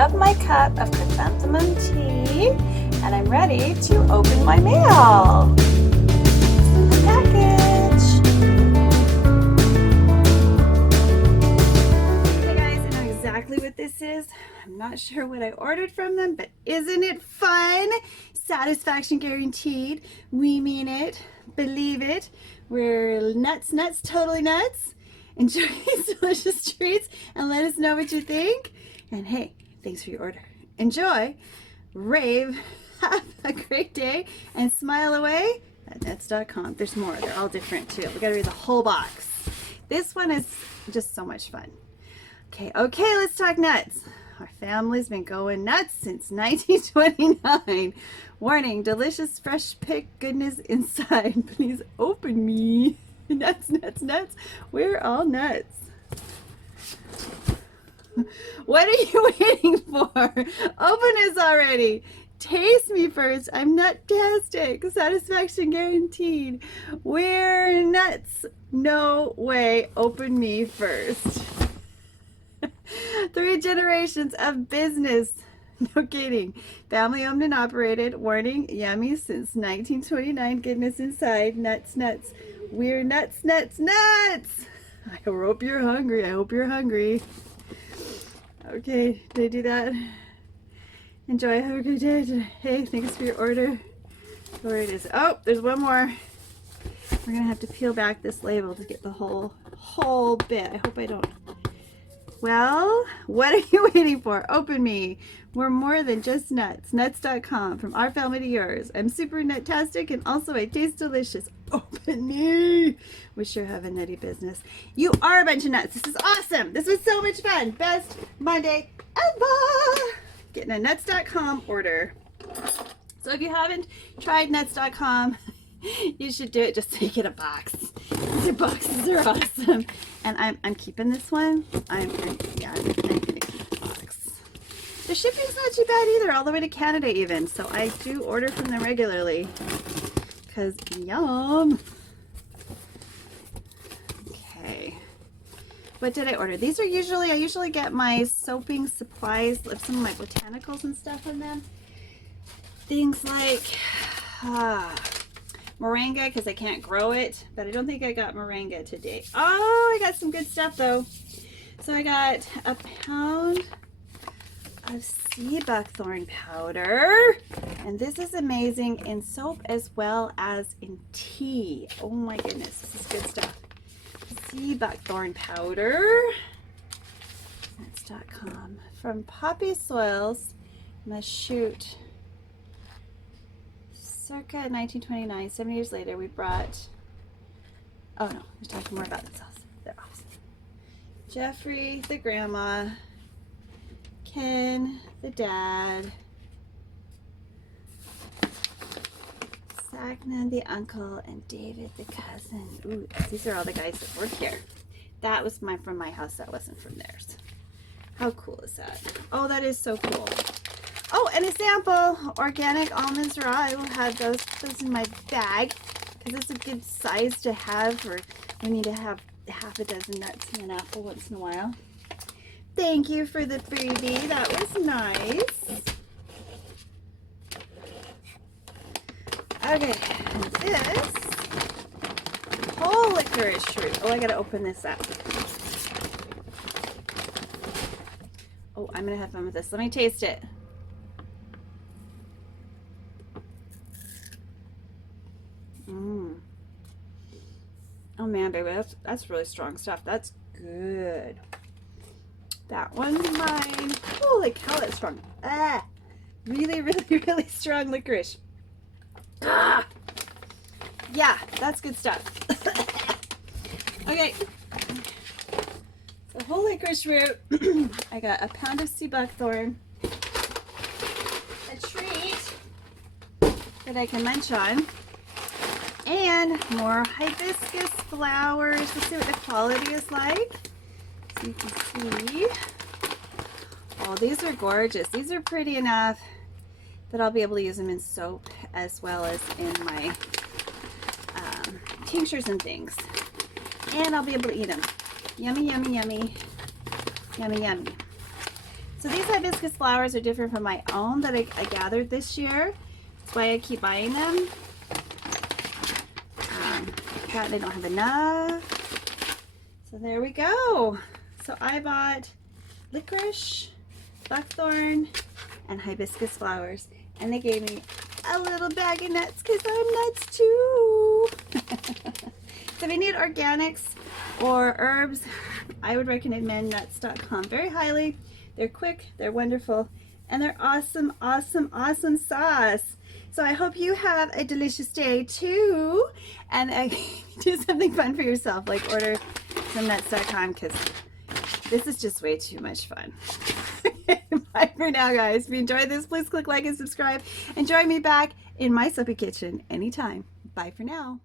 have my cup of chrysanthemum tea, and I'm ready to open my mail. The package. Hey guys, I know exactly what this is. I'm not sure what I ordered from them, but isn't it fun? Satisfaction guaranteed. We mean it. Believe it. We're nuts, totally nuts. Enjoy these delicious treats and let us know what you think. And hey, thanks for your order. Enjoy, rave, have a great day, and smile away at nets.com. There's more. They're all different too. We gotta read the whole box. This one is just so much fun. Okay, let's talk nuts. Our family's been going nuts since 1929. Warning, delicious fresh picked goodness inside. Please open me. Nuts. We're all nuts. What are you waiting for? Open this already. Taste me first. I'm nut-tastic. Satisfaction guaranteed. We're nuts. No way. Open me first. 3 generations of business. No kidding. Family owned and operated. Warning, yummy since 1929. Goodness inside. Nuts. We're nuts. I hope you're hungry. I hope you're hungry. Okay, did I do that? Enjoy. Have a great day. Hey, thanks for your order. Where it is. Oh, there's one more. We're gonna have to peel back this label to get the whole bit. I hope I don't. Well, what are you waiting for? Open me. We're more than just nuts. Nuts.com. From our family to yours. I'm super nut-tastic and also I taste delicious. Open me. We sure have a nutty business. You are a bunch of nuts. This is awesome. This was so much fun. Best Monday ever. Getting a nuts.com order. So if you haven't tried nuts.com, you should do it just so you get a box. The boxes are awesome. And I'm keeping this one. I'm gonna keep the box. The shipping's not too bad either, all the way to Canada even. So I do order from them regularly. Because yum. Okay. What did I order? These are I usually get my soaping supplies, some of my botanicals and stuff in them. Things like moringa, because I can't grow it, but I don't think I got moringa today. Oh, I got some good stuff though. So I got a pound of sea buckthorn powder, and this is amazing in soap as well as in tea. Oh my goodness, this is good stuff. Sea buckthorn powder. That's.com. From Poppy Soils, Mashute. Circa 1929, 7 years later, we brought, oh no, we're talking more about themselves. They're awesome. Jeffrey, the grandma, Ken, the dad, Sagnan, the uncle, and David, the cousin. Ooh, these are all the guys that work here. That was from my house, that wasn't from theirs. How cool is that? Oh, that is so cool. Oh, and a sample, organic almonds raw. I will have those in my bag because it's a good size to have for when you need to have half a dozen nuts and an apple once in a while. Thank you for the freebie. That was nice. Okay, and this whole licorice root. Oh, I gotta open this up. Oh, I'm gonna have fun with this. Let me taste it. Oh man, baby, that's really strong stuff. That's good. That one's mine. Holy cow, that's strong. Ah, really strong licorice. Ah, yeah, that's good stuff. Okay, so whole licorice root. I got a pound of sea buckthorn, a treat that I can munch on, and more hibiscus flowers. Let's see what the quality is like. So you can see. Oh, these are gorgeous. These are pretty enough that I'll be able to use them in soap as well as in my tinctures and things. And I'll be able to eat them. Yummy, yummy, yummy. Yummy, yummy. So these hibiscus flowers are different from my own that I gathered this year. That's why I keep buying them. They don't have enough. So there we go. So I bought licorice, buckthorn, and hibiscus flowers. And they gave me a little bag of nuts because I'm nuts too. So if you need organics or herbs, I would recommend nuts.com very highly. They're quick, they're wonderful, and they're awesome, awesome, awesome sauce. So I hope you have a delicious day too, and do something fun for yourself, like order some nuts.com, because this is just way too much fun. Bye for now, guys. If you enjoyed this, please click like and subscribe, and join me back in my soapy kitchen anytime. Bye for now.